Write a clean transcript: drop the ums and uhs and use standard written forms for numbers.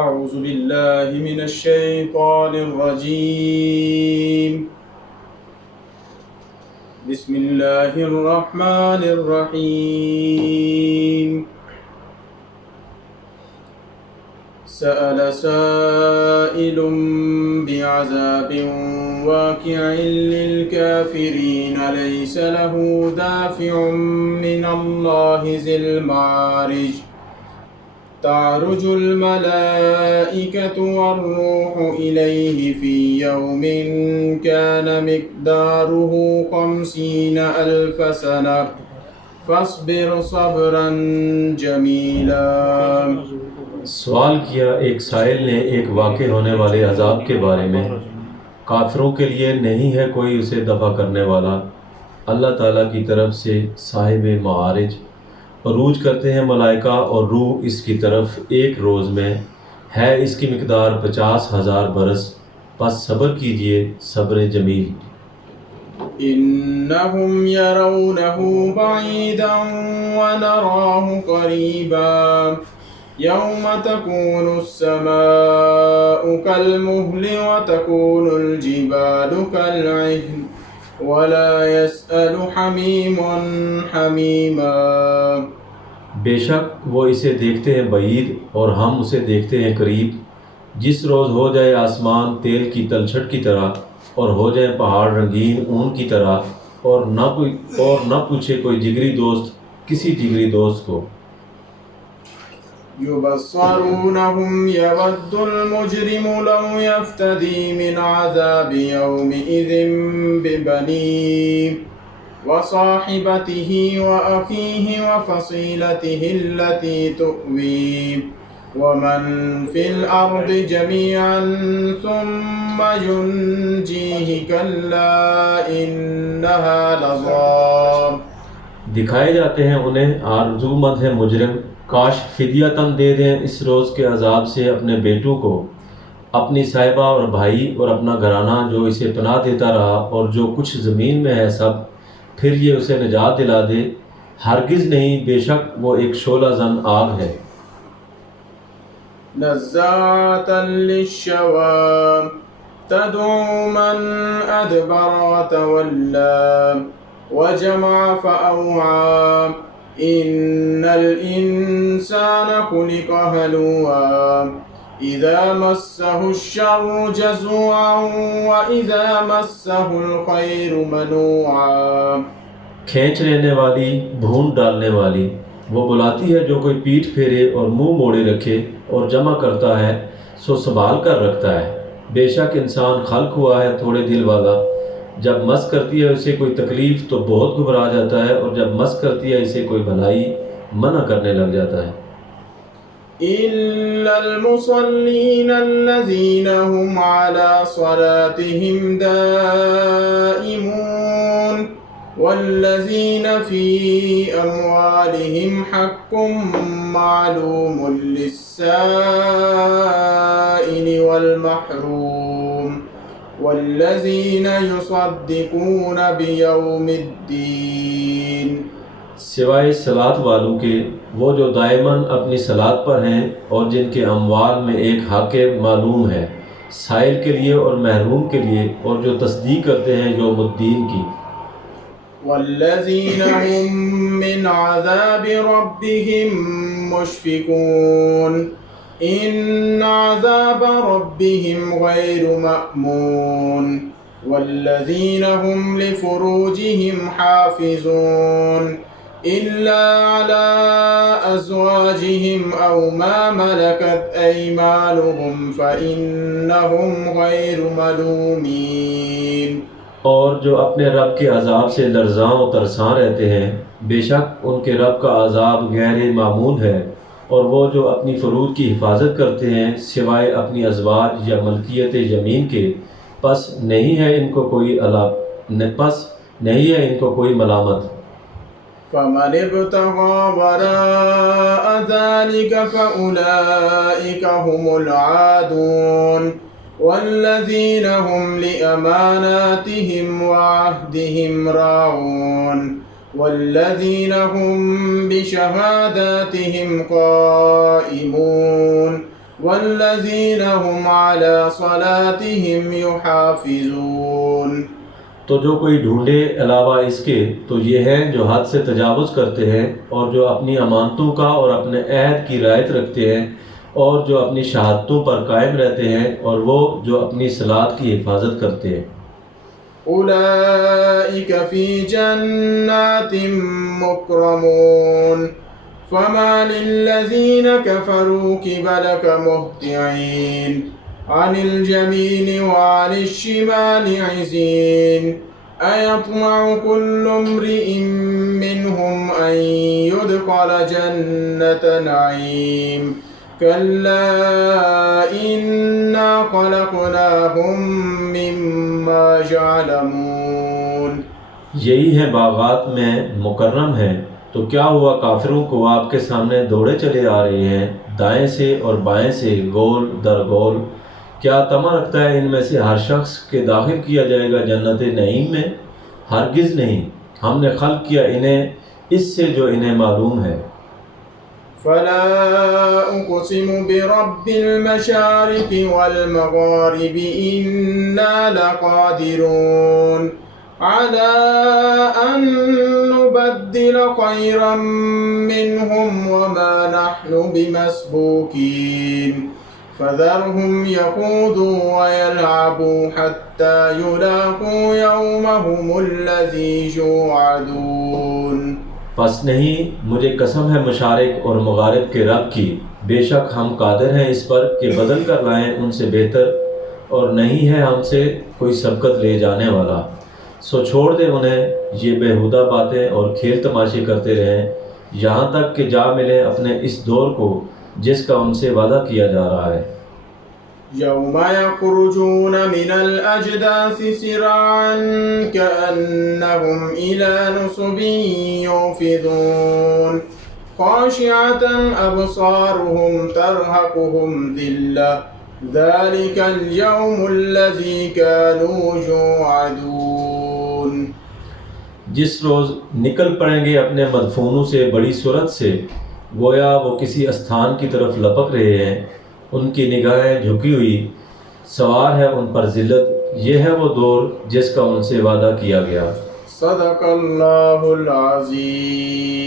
أعوذ بالله من الشيطان الرجيم بسم الله الرحمن الرحيم سأل سائل بعذاب واقع للكافرين ليس له دافع من الله ذي المعارج تعرج الملائكة والروح إليه في يوم كان مقداره 50,000 سنة فاصبر صبرا جميلا۔ سوال کیا ایک سائل نے ایک واقع ہونے والے عذاب کے بارے میں، کافروں کے لیے نہیں ہے کوئی اسے دفع کرنے والا۔ اللہ تعالیٰ کی طرف سے صاحب معارج، عروج کرتے ہیں ملائکہ اور روح اس کی طرف ایک روز میں، ہے اس کی مقدار 50,000 برس، پس صبر کیجئے صبر جمیل۔ إنهم يرونه بعيدا ونراه قريبا يوم تكون السماء كالمهل وتكون الجبال كالعهن ولا يسأل حميم حميما۔ بے شک وہ اسے دیکھتے ہیں بعید اور ہم اسے دیکھتے ہیں قریب، جس روز ہو جائے آسمان تیل کی تلچھٹ کی طرح اور ہو جائیں پہاڑ رنگین اون کی طرح، اور نہ پوچھے کوئی جگری دوست کسی جگری دوست کو۔ يبصرونهم يود المجرم لو يفتدي من عذاب يومئذ ببنيه وصاحبته وأخيه وفصيلته التي تؤويه ومن في الأرض جميعا ثم ينجيه كلا إنها لظى۔ دکھائے جاتے ہیں انہیں آرزو مند ہے مجرم، کاش فدیۃً دے دیں اس روز کے عذاب سے اپنے بیٹوں کو، اپنی صاحبہ اور بھائی اور اپنا گھرانہ جو اسے پناہ دیتا رہا اور جو کچھ زمین میں ہے سب، پھر یہ اسے نجات دلا دے۔ ہرگز نہیں، بے شک وہ ایک شعلہ زن آگ ہے۔ نزاعة للشوى تدعو من أدبر وتولى وجمع فأوعى إن الإنسان خلق هلوعا إذا مسه الشر جزوعا وإذا مسه الخير منوعا۔ کھینچ لینے والی، بھون ڈالنے والی، وہ بلاتی ہے جو کوئی پیٹھ پھیرے اور منہ موڑے رکھے، اور جمع کرتا ہے سو سنبھال کر رکھتا ہے۔ بے شک انسان خلق ہوا ہے تھوڑے دل والا، جب مس کرتی ہے اسے کوئی تکلیف تو بہت گھبرا جاتا ہے، اور جب مس کرتی ہے اسے کوئی بھلائی منع کرنے لگ جاتا ہے۔ إلا المصلين الذين هم على صلاتهم دائمون والذين في أموالهم حق معلوم للسائل والمحروم والذين يصدقون بيوم الدين۔ سوائے صلاۃ والوں کے، وہ جو دائماً اپنی صلاۃ پر ہیں اور جن کے اموال میں ایک حق معلوم ہے، سائل کے لیے اور محروم کے لیے، اور جو تصدیق کرتے ہیں یوم الدین کی۔ والذین هم من عذاب ربهم مشفقون ان عذاب ربهم غیر مأمون والذین هم لفروجهم حافظون إلا على أزواجهم أو ما ملكت أيمانهم فإنهم غير ملومين۔ اور جو اپنے رب کے عذاب سے لرزاں و ترساں رہتے ہیں، بے شک ان کے رب کا عذاب غیر معمول ہے، اور وہ جو اپنی فروج کی حفاظت کرتے ہیں سوائے اپنی ازواج یا ملکیت یمین کے، پس نہیں ہے ان کو کوئی ملامت۔ فمن ابتغى وراء ذلك فأولئك هم العادون والذين هم لأماناتهم وعهدهم راعون والذين هم بشهاداتهم قائمون والذين هم على صلاتهم يحافظون. تو جو کوئی ڈھونڈے علاوہ اس کے تو یہ ہیں جو حد سے تجاوز کرتے ہیں، اور جو اپنی امانتوں کا اور اپنے عہد کی رعایت رکھتے ہیں، اور جو اپنی شہادتوں پر قائم رہتے ہیں، اور وہ جو اپنی صلات کی حفاظت کرتے ہیں۔ أولئك في جنات مكرمون فما للذين كفروا قبلك مهطعين عن اليمين وعن الشمال عزين أيطمع كل امرئ منهم أن يدخل جنة نعيم كلا إنا خلقناهم مما يعلمون. یہی ہے باغات میں مکرم ہے، تو کیا ہوا کافروں کو آپ کے سامنے دوڑے چلے آ رہے ہیں دائیں سے اور بائیں سے گول در گول؟ کیا طمع رکھتا ہے ان میں سے ہر شخص کہ داخل کیا جائے گا جنت نعیم میں؟ ہرگز نہیں، ہم نے خلق کیا انہیں اس سے جو انہیں معلوم ہے۔ فلا أقسم برب المشارق والمغارب إنا لقادرون على أن نبدل خيرا منهم وما نحن بمسبوقين فذرهم يخوضوا ويلعبوا حتى يلاقوا يومهم الذي يوعدون. پس نہیں، مجھے قسم ہے مشارق اور مغارب کے رب کی، بے شک ہم قادر ہیں اس پر کہ بدل کر لائیں ان سے بہتر، اور نہیں ہے ہم سے کوئی سبقت لے جانے والا۔ سو چھوڑ دیں انہیں یہ بیہودہ باتیں اور کھیل تماشے کرتے رہیں یہاں تک کہ جا ملیں اپنے اس دور کو جس کا ان سے وعدہ کیا جا رہا ہے۔ يوم يخرجون من الأجداث سراعا كأنهم إلى نصب يوفضون خاشعة أبصارهم ترهقهم ذلة ذلك اليوم الذي كانوا يوعدون. جس روز نکل پڑیں گے اپنے مدفونوں سے بڑی سرعت سے، گویا وہ کسی استھان کی طرف لپک رہے ہیں، ان کی نگاہیں جھکی ہوئی، سوار ہے ان پر ذلت، یہ ہے وہ دور جس کا ان سے وعدہ کیا گیا۔ صدق اللہ العظیم.